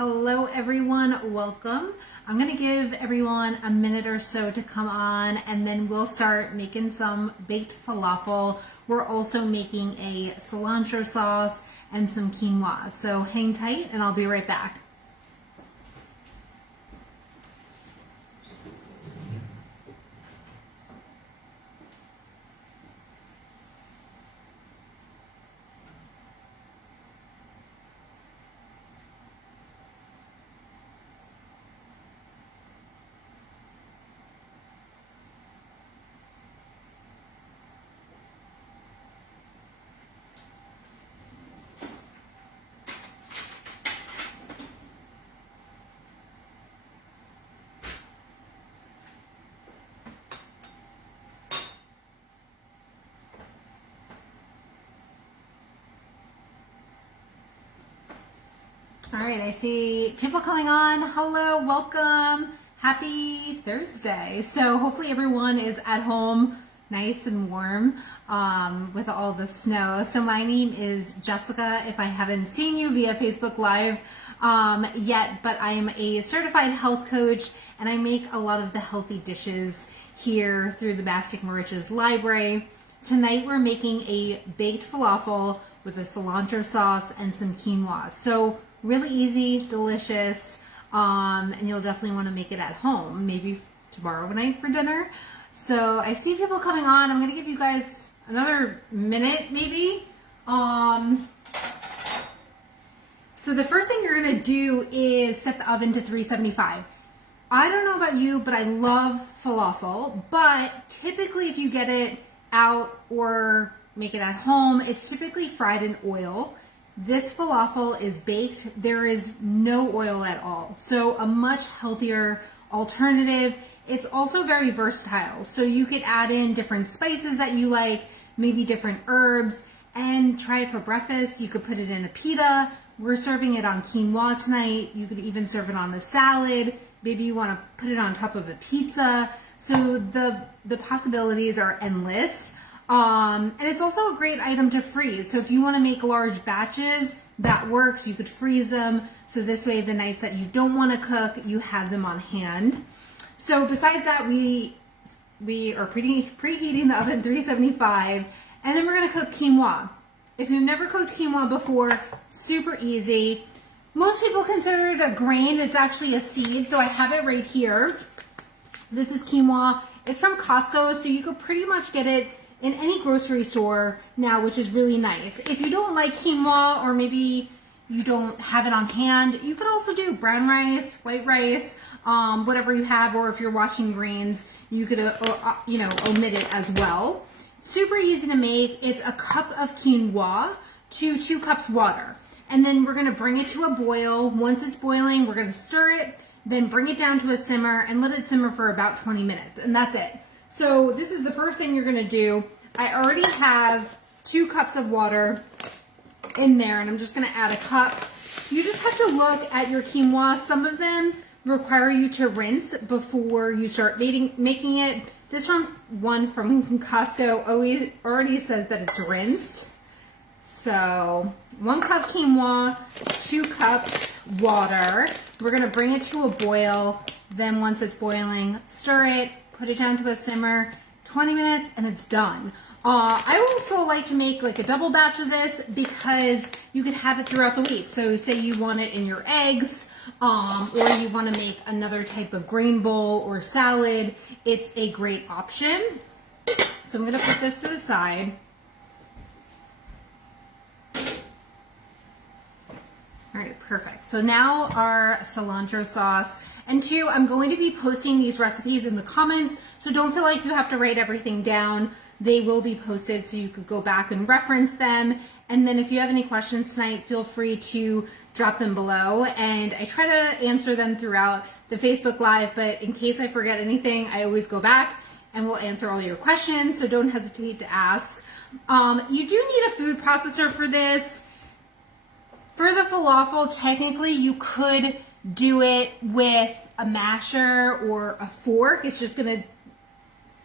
Hello everyone, welcome. I'm gonna give everyone a minute or so to come on and then we'll start making some baked falafel. We're also making a cilantro sauce and some quinoa. So hang tight and I'll be right back. All right, I see people coming on. Hello, welcome. Happy Thursday. So hopefully everyone is at home nice and warm with all the snow. So my name is Jessica, if I haven't seen you via Facebook Live yet, but I am a certified health coach and I make a lot of the healthy dishes here through the Mastic Marich's library. Tonight we're making a baked falafel with a cilantro sauce and some quinoa. So really easy, delicious, and you'll definitely want to make it at home, maybe tomorrow night for dinner. So I see people coming on. I'm going to give you guys another minute, maybe. So the first thing you're going to do is set the oven to 375. I don't know about you, but I love falafel, but typically if you get it out or make it at home, it's typically fried in oil. This falafel is baked. There is no oil at all. So a much healthier alternative. It's also very versatile. So you could add in different spices that you like, maybe different herbs, and try it for breakfast. You could put it in a pita. We're serving it on quinoa tonight. You could even serve it on a salad. Maybe you want to put it on top of a pizza. So the possibilities are endless. And it's also a great item to freeze. So if you want to make large batches, that works. You could freeze them. So this way, the nights that you don't want to cook, you have them on hand. So besides that, we are preheating the oven 375. And then we're going to cook quinoa. If you've never cooked quinoa before, super easy. Most people consider it a grain. It's actually a seed. So I have it right here. This is quinoa. It's from Costco. So you could pretty much get it in any grocery store now, which is really nice. If you don't like quinoa or maybe you don't have it on hand, you could also do brown rice, white rice, whatever you have, or if you're watching greens, you could omit it as well. Super easy to make. It's a cup of quinoa to 2 cups water. And then we're gonna bring it to a boil. Once it's boiling, we're gonna stir it, then bring it down to a simmer and let it simmer for about 20 minutes, and that's it. So this is the first thing you're gonna do. I already have 2 cups of water in there and I'm just gonna add a cup. You just have to look at your quinoa. Some of them require you to rinse before you start making it. This one from Costco already says that it's rinsed. So 1 cup quinoa, 2 cups water. We're gonna bring it to a boil. Then once it's boiling, stir it, put it down to a simmer, 20 minutes, and it's done. I also like to make like a double batch of this because you could have it throughout the week. So say you want it in your eggs, or you want to make another type of grain bowl or salad. It's a great option. So I'm going to put this to the side. All right, perfect. So now our cilantro sauce. And 2, I'm going to be posting these recipes in the comments, so don't feel like you have to write everything down. They will be posted so you could go back and reference them. And then if you have any questions tonight, feel free to drop them below. And I try to answer them throughout the Facebook Live, but in case I forget anything, I always go back and we'll answer all your questions, so don't hesitate to ask. You do need a food processor for this. For the falafel, technically you could do it with a masher or a fork. It's just gonna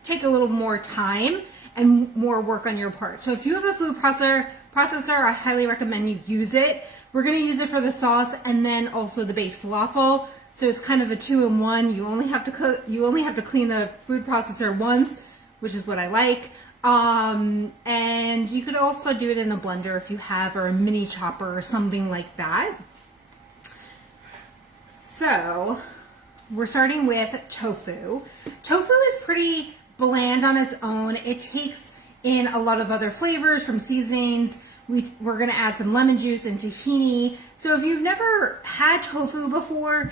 take a little more time and more work on your part. So if you have a food processor, I highly recommend you use it. we're gonna use it for the sauce and then also the baked falafel. So it's kind of a 2-in-1. You only have to clean the food processor once, which is what I like. And you could also do it in a blender if you have, or a mini chopper or something like that. So we're starting with tofu. Tofu is pretty bland on its own. It takes in a lot of other flavors from seasonings. We're gonna add some lemon juice and tahini. So if you've never had tofu before,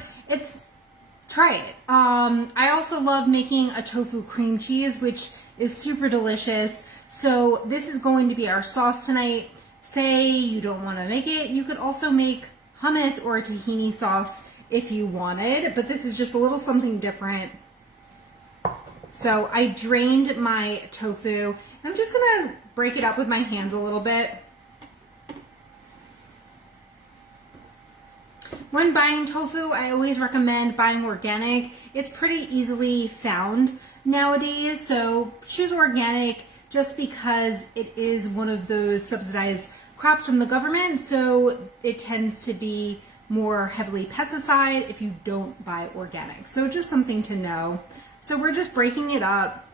try it. I also love making a tofu cream cheese, which is super delicious. So this is going to be our sauce tonight. Say you don't want to make it, you could also make hummus or a tahini sauce if you wanted, but this is just a little something different. So I drained my tofu. I'm just gonna break it up with my hands a little bit. When buying tofu, I always recommend buying organic. It's pretty easily found nowadays, so choose organic just because it is one of those subsidized crops from the government, so it tends to be more heavily pesticide if you don't buy organic. So just something to know. So we're just breaking it up.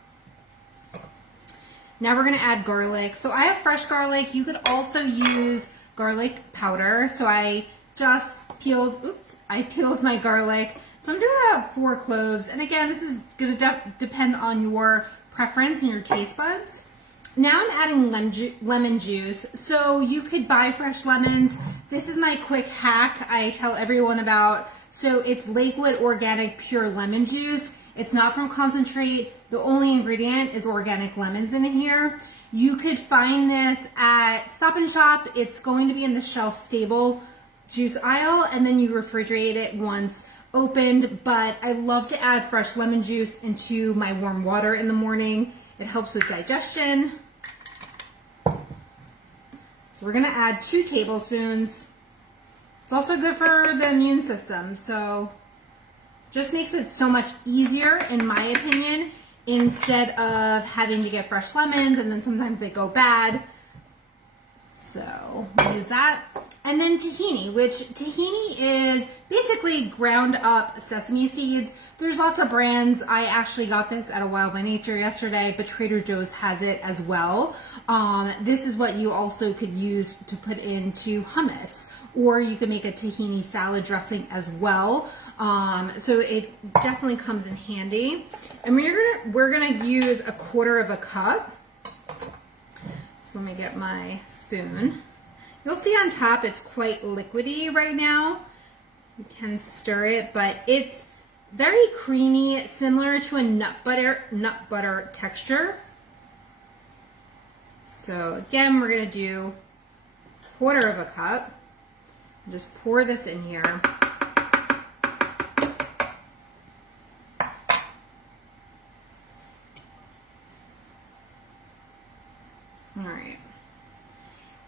Now we're gonna add garlic. So I have fresh garlic. You could also use garlic powder. So I just peeled my garlic. So I'm doing about 4 cloves. And again, this is gonna depend on your preference and your taste buds. Now I'm adding lemon juice. So you could buy fresh lemons. This is my quick hack I tell everyone about. So it's Lakewood organic pure lemon juice. It's not from concentrate. The only ingredient is organic lemons in here. You could find this at Stop and Shop. It's going to be in the shelf stable juice aisle, and then you refrigerate it once opened. But I love to add fresh lemon juice into my warm water in the morning. It helps with digestion. So we're gonna add 2 tablespoons. It's also good for the immune system, so just makes it so much easier, in my opinion, instead of having to get fresh lemons and then sometimes they go bad. So we'll use that. And then tahini, which tahini is basically ground up sesame seeds. There's lots of brands. I actually got this at a Wild by Nature yesterday, but Trader Joe's has it as well. This is what you also could use to put into hummus, or you could make a tahini salad dressing as well. So it definitely comes in handy. And we're gonna use 1/4 cup. So let me get my spoon. You'll see on top it's quite liquidy right now. You can stir it, but it's very creamy, similar to a nut butter texture. So again, we're gonna do 1/4 cup. Just pour this in here. All right.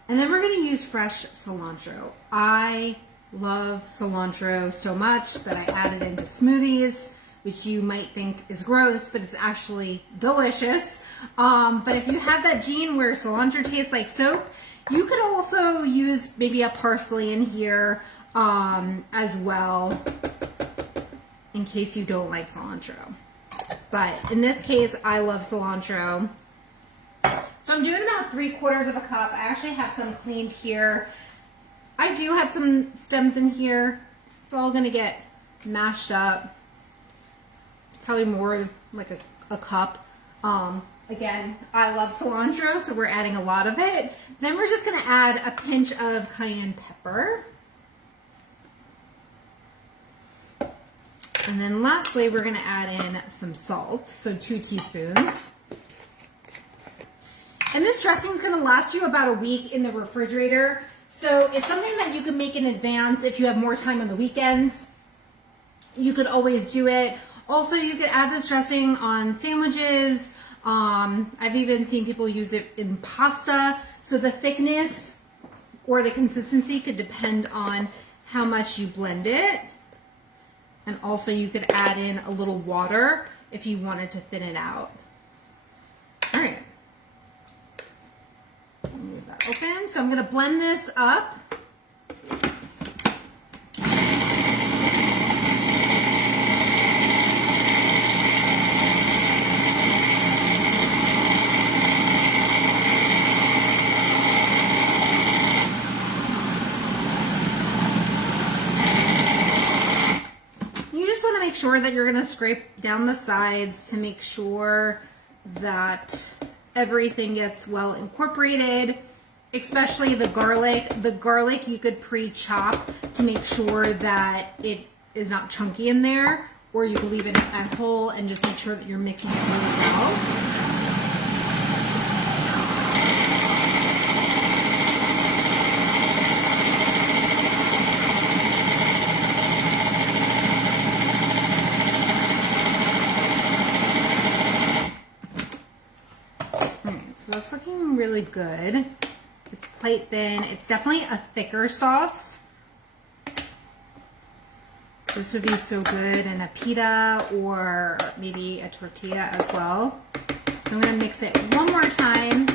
And then we're going to use fresh cilantro. I love cilantro so much that I add it into smoothies, which you might think is gross, but it's actually delicious. But if you have that gene where cilantro tastes like soap, you could also use maybe a parsley in here as well, in case you don't like cilantro. But in this case, I love cilantro. So I'm doing about 3/4 cup. I actually have some cleaned here. I do have some stems in here. It's all gonna get mashed up. It's probably more like a cup. Again, I love cilantro, so we're adding a lot of it. Then we're just gonna add a pinch of cayenne pepper. And then lastly, we're gonna add in some salt, so 2 teaspoons. And this dressing is going to last you about a week in the refrigerator. So it's something that you can make in advance if you have more time on the weekends. You could always do it. Also, you could add this dressing on sandwiches. I've even seen people use it in pasta. So the thickness or the consistency could depend on how much you blend it. And also you could add in a little water if you wanted to thin it out. All right. Leave that open. So I'm going to blend this up. to make sure that you're going to scrape down the sides to make sure that everything gets well incorporated, especially the garlic. The garlic you could pre-chop to make sure that it is not chunky in there, or you can leave it at whole and just make sure that you're mixing it really well. So that's looking really good. It's quite thin. It's definitely a thicker sauce. This would be so good in a pita or maybe a tortilla as well. So I'm gonna mix it one more time,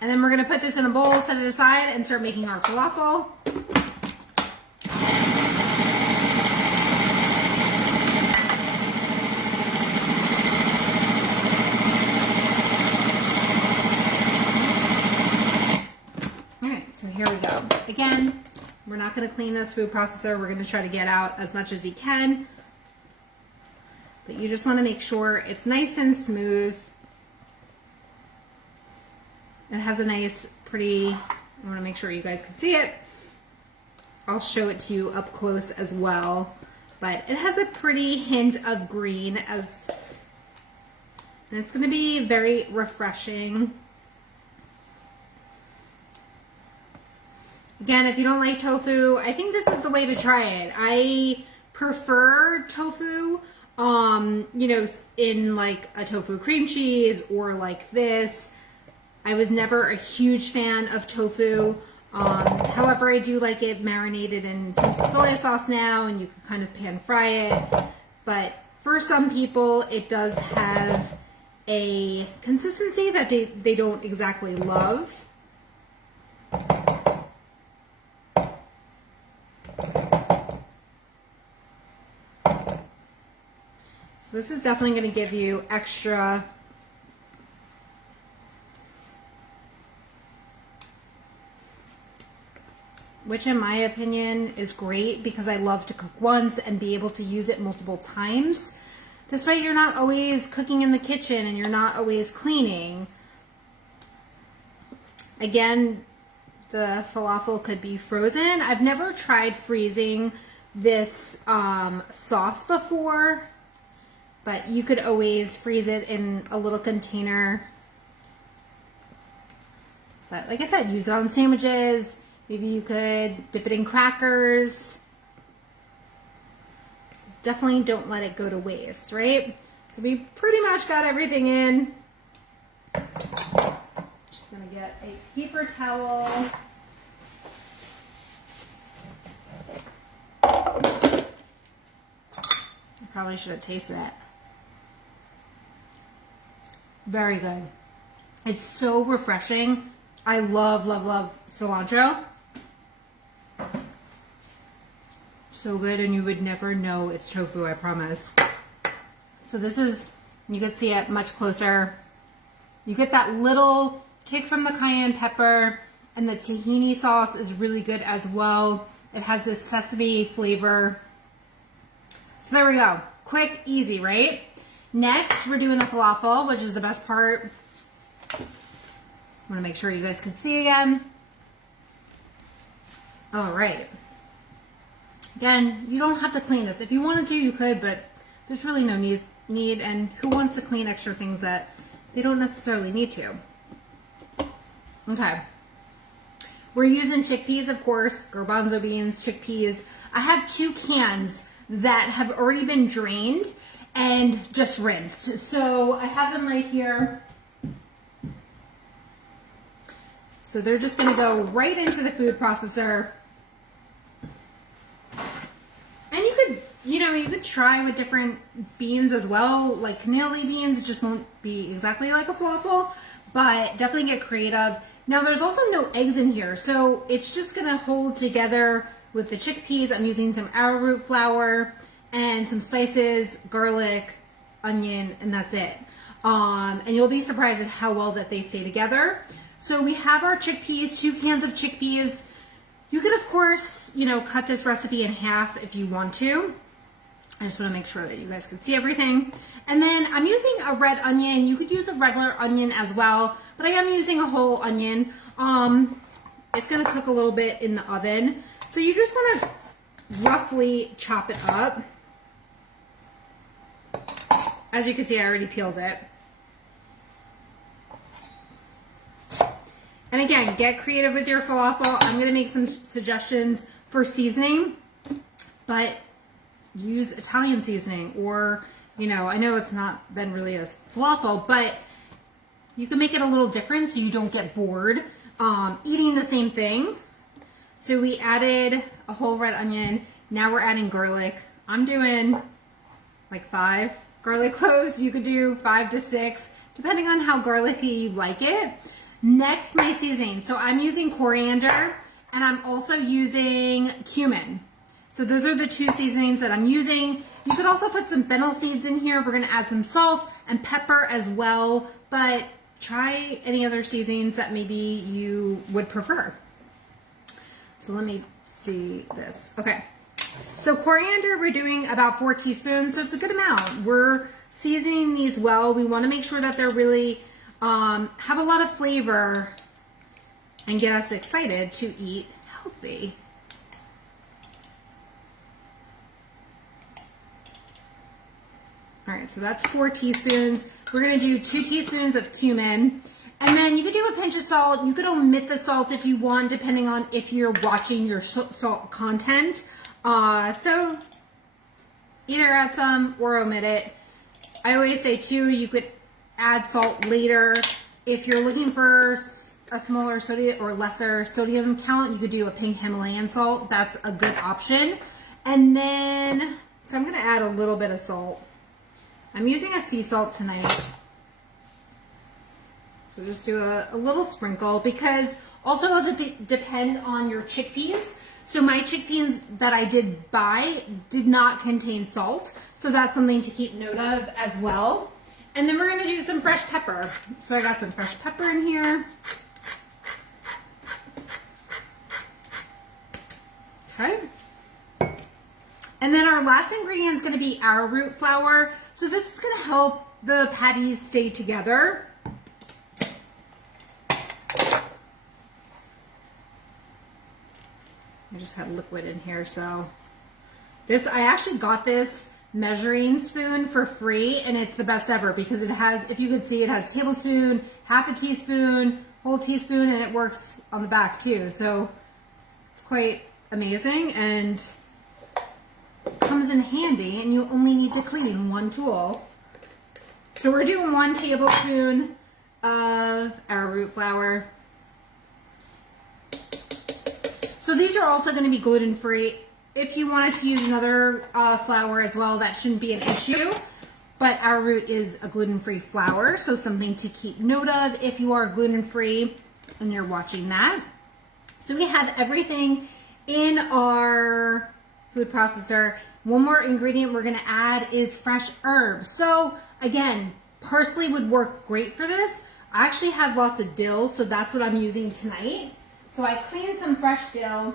and then we're gonna put this in a bowl, set it aside, and start making our falafel. So here we go. Again, we're not going to clean this food processor. We're going to try to get out as much as we can. But you just want to make sure it's nice and smooth. It has a nice, pretty, I want to make sure you guys can see it. I'll show it to you up close as well. But it has a pretty hint of green, and it's going to be very refreshing. Again, if you don't like tofu, I think this is the way to try it. I prefer tofu, you know, in like a tofu cream cheese or like this. I was never a huge fan of tofu. However, I do like it marinated in some soy sauce now, and you can kind of pan fry it. But for some people, it does have a consistency that they don't exactly love. This is definitely going to give you extra which in my opinion is great because I love to cook once and be able to use it multiple times. This way you're not always cooking in the kitchen and you're not always cleaning. Again, the falafel could be frozen. I've never tried freezing this sauce before. But you could always freeze it in a little container. But like I said, use it on sandwiches. Maybe you could dip it in crackers. Definitely don't let it go to waste, right? So we pretty much got everything in. Just gonna get a paper towel. I probably should have tasted it. Very good. It's so refreshing. I love, love, love cilantro. So good, and you would never know it's tofu, I promise. So this is, you can see it much closer. You get that little kick from the cayenne pepper, and the tahini sauce is really good as well. It has this sesame flavor. So there we go. Quick, easy, right? Next, we're doing the falafel, which is the best part. I want to make sure you guys can see again. All right. Again, you don't have to clean this. If you wanted to, you could, but there's really no need. And who wants to clean extra things that they don't necessarily need to? Okay. We're using chickpeas, of course, garbanzo beans, chickpeas. I have 2 cans that have already been drained and just rinsed. So I have them right here. So they're just gonna go right into the food processor. And you could, you could try with different beans as well, like cannoli beans. It just won't be exactly like a falafel, but definitely get creative. Now there's also no eggs in here, so it's just gonna hold together with the chickpeas. I'm using some arrowroot flour and some spices, garlic, onion, and that's it. And you'll be surprised at how well that they stay together. So we have our chickpeas, 2 cans of chickpeas. You could, of course, cut this recipe in half if you want to. I just want to make sure that you guys can see everything. And then I'm using a red onion. You could use a regular onion as well, but I am using a whole onion. It's going to cook a little bit in the oven. So you just want to roughly chop it up. As you can see, I already peeled it. And again, get creative with your falafel. I'm going to make some suggestions for seasoning, but use Italian seasoning, or, you know, I know it's not been really a falafel, but you can make it a little different so you don't get bored eating the same thing. So we added a whole red onion. Now we're adding garlic. I'm doing like 5 garlic cloves. You could do 5 to 6, depending on how garlicky you like it. Next, my seasoning. So I'm using coriander, and I'm also using cumin. So those are the 2 seasonings that I'm using. You could also put some fennel seeds in here. We're gonna add some salt and pepper as well, but try any other seasonings that maybe you would prefer. So let me see this. Okay. So coriander, we're doing about 4 teaspoons, so it's a good amount. We're seasoning these well. We wanna make sure that they're really, have a lot of flavor and get us excited to eat healthy. All right, so that's 4 teaspoons. We're gonna do 2 teaspoons of cumin. And then you could do a pinch of salt. You could omit the salt if you want, depending on if you're watching your salt content. So either add some or omit it. I always say too, you could add salt later. If you're looking for a smaller sodium or lesser sodium count, you could do a pink Himalayan salt. That's a good option. And then, so I'm gonna add a little bit of salt. I'm using a sea salt tonight. So just do a little sprinkle, because also it'll depend on your chickpeas. So my chickpeas that I did buy did not contain salt. So that's something to keep note of as well. And then we're gonna do some fresh pepper. So I got some fresh pepper in here. Okay. And then our last ingredient is gonna be arrowroot flour. So this is gonna help the patties stay together. I just had liquid in here, so this, I actually got this measuring spoon for free, and it's the best ever because it has, if you could see, it has tablespoon, half a teaspoon, whole teaspoon, and it works on the back too. So it's quite amazing and comes in handy, and you only need to clean 1 tool. So we're doing 1 tablespoon of arrowroot flour. So these are also going to be gluten-free. If you wanted to use another flour as well, that shouldn't be an issue. But arrowroot is a gluten-free flour, so something to keep note of if you are gluten-free and you're watching that. So we have everything in our food processor. One more ingredient we're going to add is fresh herbs. So again, parsley would work great for this. I actually have lots of dill, so that's what I'm using tonight. So I cleaned some fresh dill. And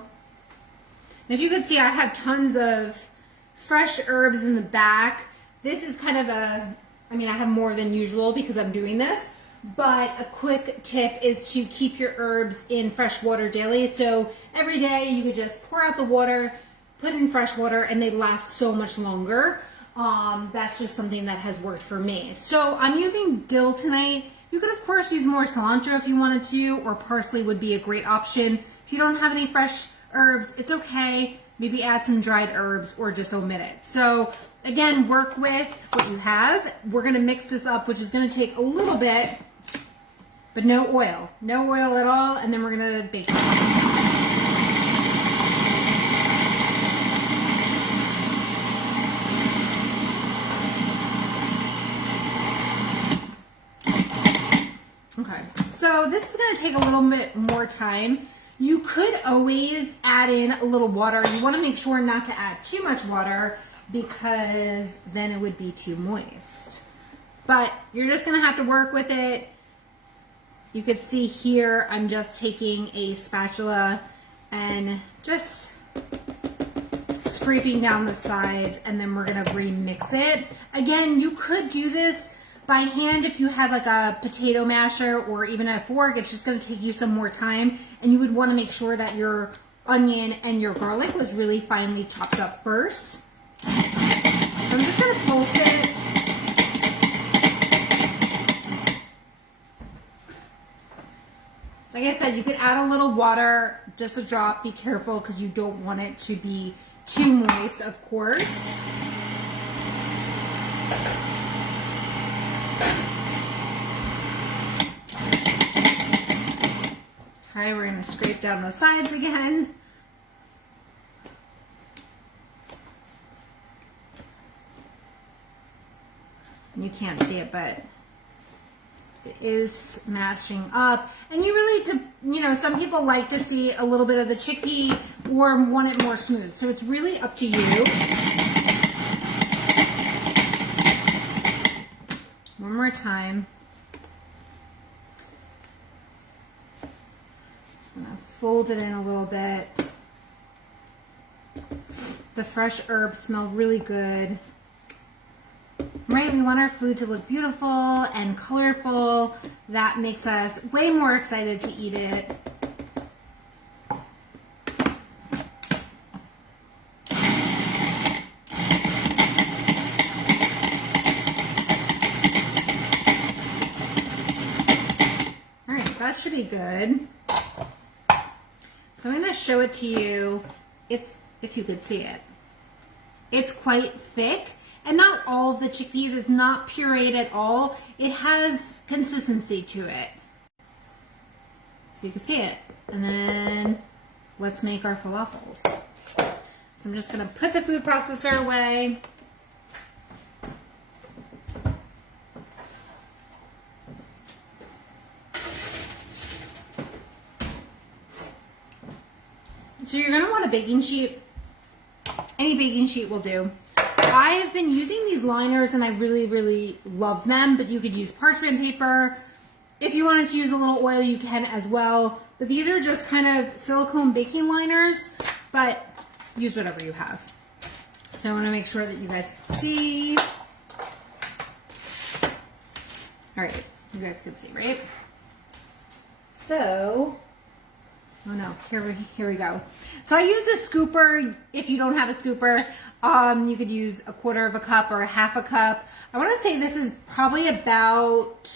if you could see, I have tons of fresh herbs in the back. This is kind of a, I mean, I have more than usual because I'm doing this, but a quick tip is to keep your herbs in fresh water daily. So every day you could just pour out the water, put in fresh water, and they last so much longer. That's just something that has worked for me. So I'm using dill tonight. You could, of course, use more cilantro if you wanted to, or parsley would be a great option. If you don't have any fresh herbs, it's okay. Maybe add some dried herbs or just omit it. So again, work with what you have. We're gonna mix this up, which is gonna take a little bit, but no oil. No oil at all, and then we're gonna bake it. Okay, so this is going to take a little bit more time. You could always add in a little water. You want to make sure not to add too much water because then it would be too moist. But you're just going to have to work with it. You could see here I'm just taking a spatula and just scraping down the sides, and then we're gonna remix it. Again, you could do this by hand if you had like a potato masher or even a fork. It's just gonna take you some more time, and you would wanna make sure that your onion and your garlic was really finely chopped up first. So I'm just gonna pulse it. Like I said, you could add a little water, just a drop. Be careful because you don't want it to be too moist, of course. Okay, we're going to scrape down the sides again. You can't see it, but it is mashing up. And you really, you know, some people like to see a little bit of the chickpea or want it more smooth. So it's really up to you. One more time. Just gonna fold it in a little bit. The fresh herbs smell really good. Right, we want our food to look beautiful and colorful. That makes us way more excited to eat it. All right, that should be good. So I'm gonna show it to you. It's, if you could see it, it's quite thick. And not all of the chickpeas, it's not pureed at all. It has consistency to it. So you can see it. And then let's make our falafels. So I'm just gonna put the food processor away. So you're gonna want a baking sheet. Any baking sheet will do. I have been using these liners and I really, really love them, but you could use parchment paper. If you wanted to use a little oil, you can as well. But these are just kind of silicone baking liners, but use whatever you have. So I want to make sure that you guys can see. All right, you guys can see, right? So, oh no, here we go. So I use a scooper. If you don't have a scooper, you could use a quarter of a cup or a half a cup. I want to say this is probably about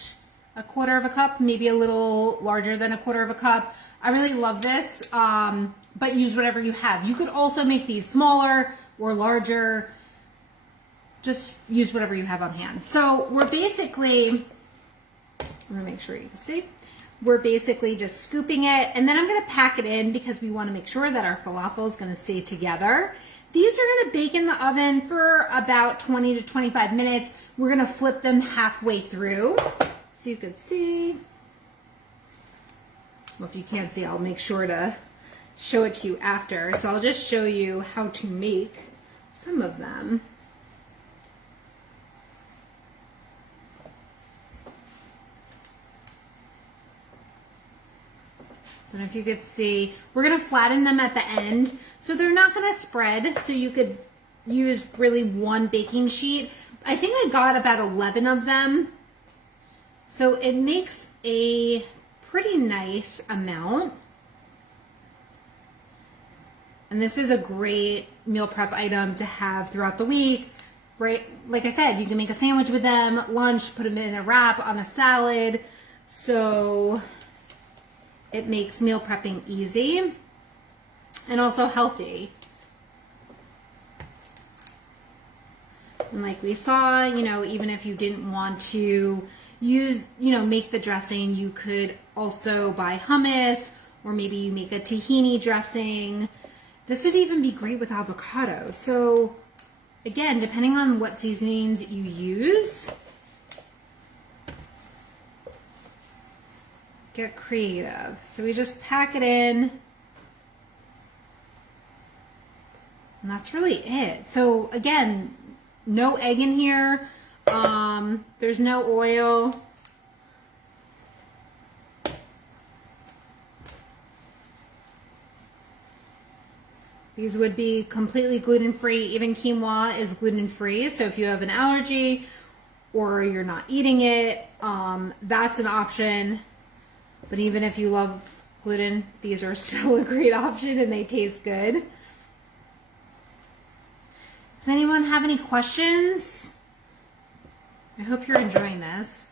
a quarter of a cup, maybe a little larger than a quarter of a cup. I really love this, but use whatever you have. You could also make these smaller or larger. Just use whatever you have on hand. So we're basically, I'm gonna make sure you can see. We're basically just scooping it, and then I'm gonna pack it in because we wanna make sure that our falafel is gonna stay together. These are gonna bake in the oven for about 20 to 25 minutes. We're gonna flip them halfway through. So you can see, well, if you can't see, I'll make sure to show it to you after. So I'll just show you how to make some of them. So if you could see, we're gonna flatten them at the end. So they're not gonna spread, so you could use really one baking sheet. I think I got about 11 of them. So it makes a pretty nice amount. And this is a great meal prep item to have throughout the week. Right, like I said, you can make a sandwich with them, lunch, put them in a wrap on a salad. So it makes meal prepping easy and also healthy. And like we saw, you know, even if you didn't want to use, you know, make the dressing, you could also buy hummus, or maybe you make a tahini dressing. This would even be great with avocado. So again, depending on what seasonings you use, get creative. So we just pack it in. And that's really it. So again, no egg in here. There's no oil. These would be completely gluten-free. Even quinoa is gluten-free. So if you have an allergy or you're not eating it, that's an option. But even if you love gluten, these are still a great option and they taste good. Does anyone have any questions? I hope you're enjoying this.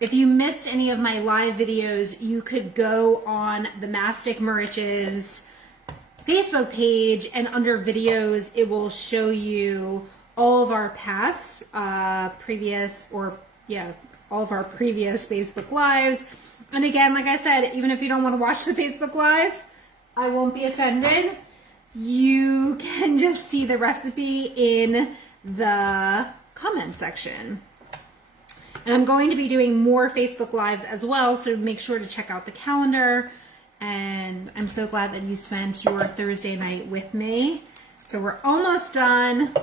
If you missed any of my live videos, you could go on the Mastic Marich's Facebook page, and under videos, it will show you all of our past, previous Facebook Lives. And again, like I said, even if you don't want to watch the Facebook Live, I won't be offended. You can just see the recipe in the comment section. And I'm going to be doing more Facebook Lives as well, so make sure to check out the calendar. And I'm so glad that you spent your Thursday night with me. So we're almost done.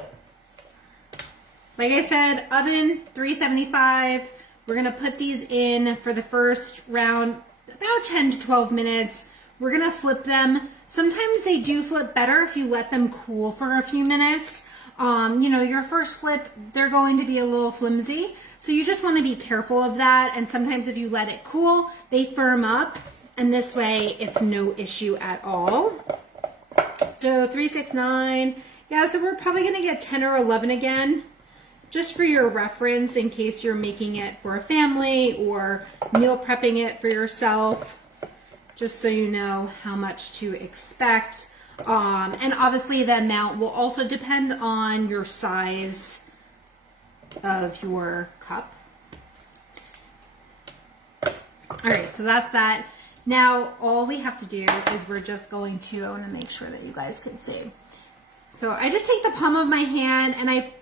Like I said, oven 375. We're gonna put these in for the first round, about 10 to 12 minutes. We're gonna flip them. Sometimes they do flip better if you let them cool for a few minutes. You know, your first flip, they're going to be a little flimsy. So you just want to be careful of that. And sometimes if you let it cool, they firm up. And this way, it's no issue at all. So 369. Yeah, so we're probably going to get 10 or 11 again. Just for your reference, in case you're making it for a family or meal prepping it for yourself. Just so you know how much to expect. And obviously the amount will also depend on your size of your cup. All right, so that's that. Now, all we have to do is we're just going to, I want to make sure that you guys can see. So I just take the palm of my hand and I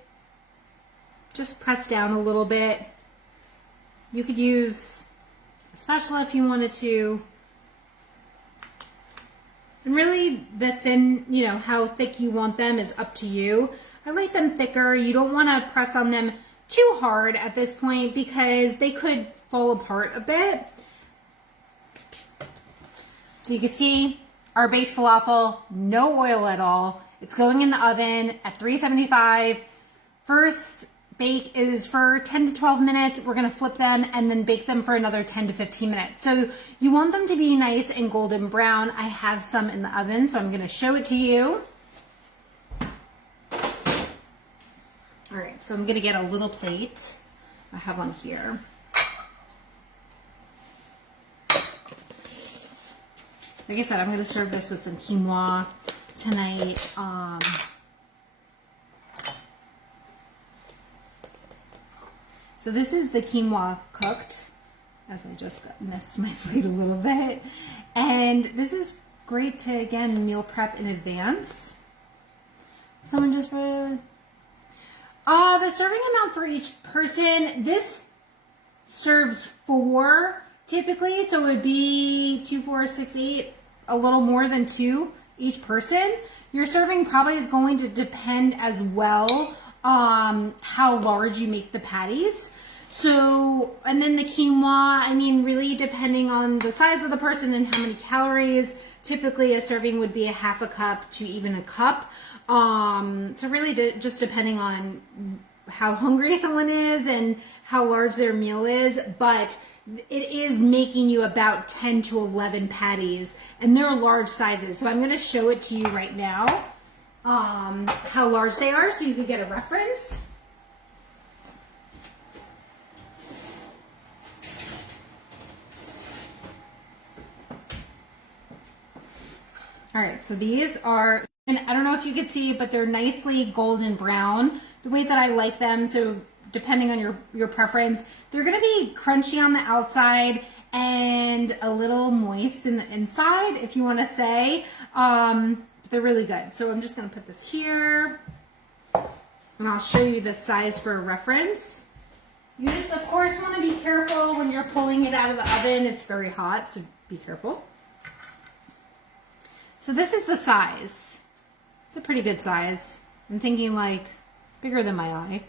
just press down a little bit. You could use a spatula if you wanted to. And really the thin, you know, how thick you want them is up to you. I like them thicker. You don't want to press on them too hard at this point because they could fall apart a bit. So you can see our baked falafel, no oil at all. It's going in the oven at 375. First bake is for 10 to 12 minutes. We're going to flip them and then bake them for another 10 to 15 minutes. So you want them to be nice and golden brown. I have some in the oven, so I'm going to show it to you. All right, so I'm going to get a little plate. I have one here. Like I said, I'm going to serve this with some quinoa tonight. So this is the quinoa cooked, as I just missed my plate a little bit. And this is great to, again, meal prep in advance. Someone just wrote, the serving amount for each person, this serves 4 typically, so it would be 2, 4, 6, 8, a little more than 2 each person. Your serving probably is going to depend as well how large you make the patties. So, and then the quinoa, I mean, really depending on the size of the person and how many calories, typically a serving would be a half a cup to even a cup. So really just depending on how hungry someone is and how large their meal is, but it is making you about 10 to 11 patties, and they're large sizes. So I'm going to show it to you right now. How large they are so you can get a reference. All right, so these are, and I don't know if you can see, but they're nicely golden brown, the way that I like them. So depending on your preference, they're gonna be crunchy on the outside and a little moist in the inside, if you wanna say. They're really good. So I'm just gonna put this here and I'll show you the size for a reference. You just, of course, wanna be careful when you're pulling it out of the oven. It's very hot, so be careful. So this is the size. It's a pretty good size. I'm thinking like bigger than my eye.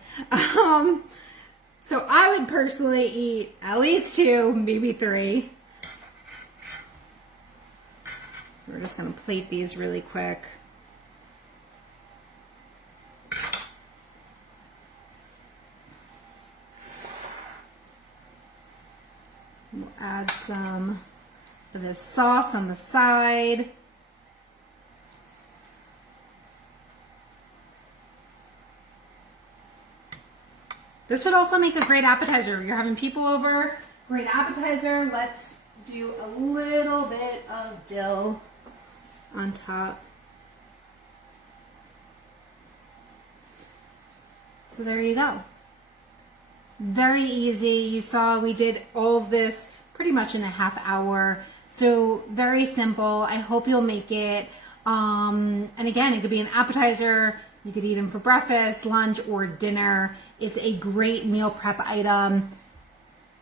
So I would personally eat at least 2, maybe 3. So So we're just gonna plate these really quick. We'll add some of this sauce on the side. This would also make a great appetizer. You're having people over, great appetizer. Let's do a little bit of dill on top. So there you go. Very easy. You saw we did all of this pretty much in a half hour. So very simple. I hope you'll make it. And again, it could be an appetizer. You could eat them for breakfast, lunch, or dinner. It's a great meal prep item.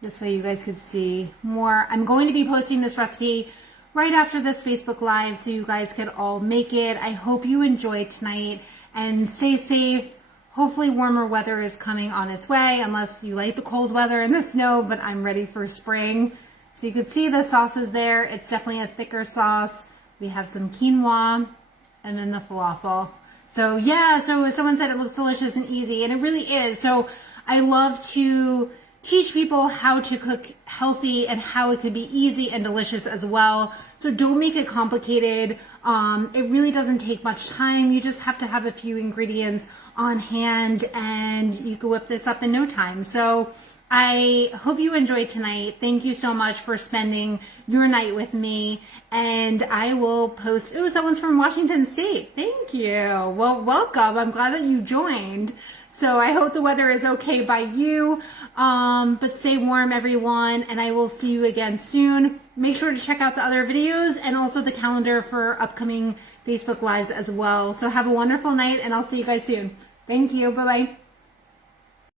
This way you guys could see more. I'm going to be posting this recipe right after this Facebook Live so you guys could all make it. I hope you enjoyed tonight and stay safe. Hopefully warmer weather is coming on its way, unless you like the cold weather and the snow, but I'm ready for spring. So you can see the sauces there. It's definitely a thicker sauce. We have some quinoa and then the falafel. So yeah, so someone said it looks delicious and easy, and it really is. So I love to teach people how to cook healthy and how it could be easy and delicious as well. So don't make it complicated. It really doesn't take much time. You just have to have a few ingredients on hand and you can whip this up in no time. So I hope you enjoyed tonight. Thank you so much for spending your night with me. And I will post, oh, someone's from Washington State. Thank you. Well, welcome. I'm glad that you joined. So I hope the weather is okay by you. But stay warm, everyone. And I will see you again soon. Make sure to check out the other videos and also the calendar for upcoming Facebook Lives as well. So have a wonderful night and I'll see you guys soon. Thank you. Bye-bye.